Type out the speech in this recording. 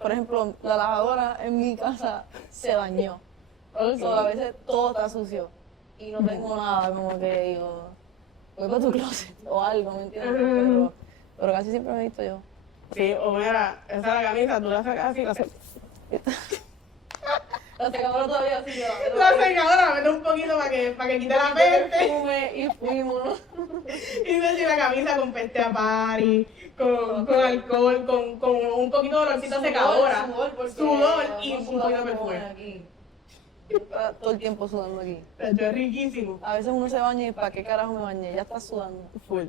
por ejemplo, la lavadora en mi casa se dañó. Ok. So, a veces todo está sucio y no tengo nada, como que digo, voy para tu closet o algo, ¿me entiendes? Pero casi siempre me he visto yo. Sí, o mira, esa es la camisa, tú la sacas así, la secas. La secadora todavía así La secadora, mete un poquito para que quite la peste. perfume y fuimos, ¿no? Y me si la camisa con peste a pari, con alcohol, con un poquito de olorcito a secadora. Sudor y un poquito de perfume. Aquí. Está todo el tiempo sudando aquí. Pero es riquísimo. A veces uno se baña y ¿para qué carajo me bañé? Ya está sudando. Full.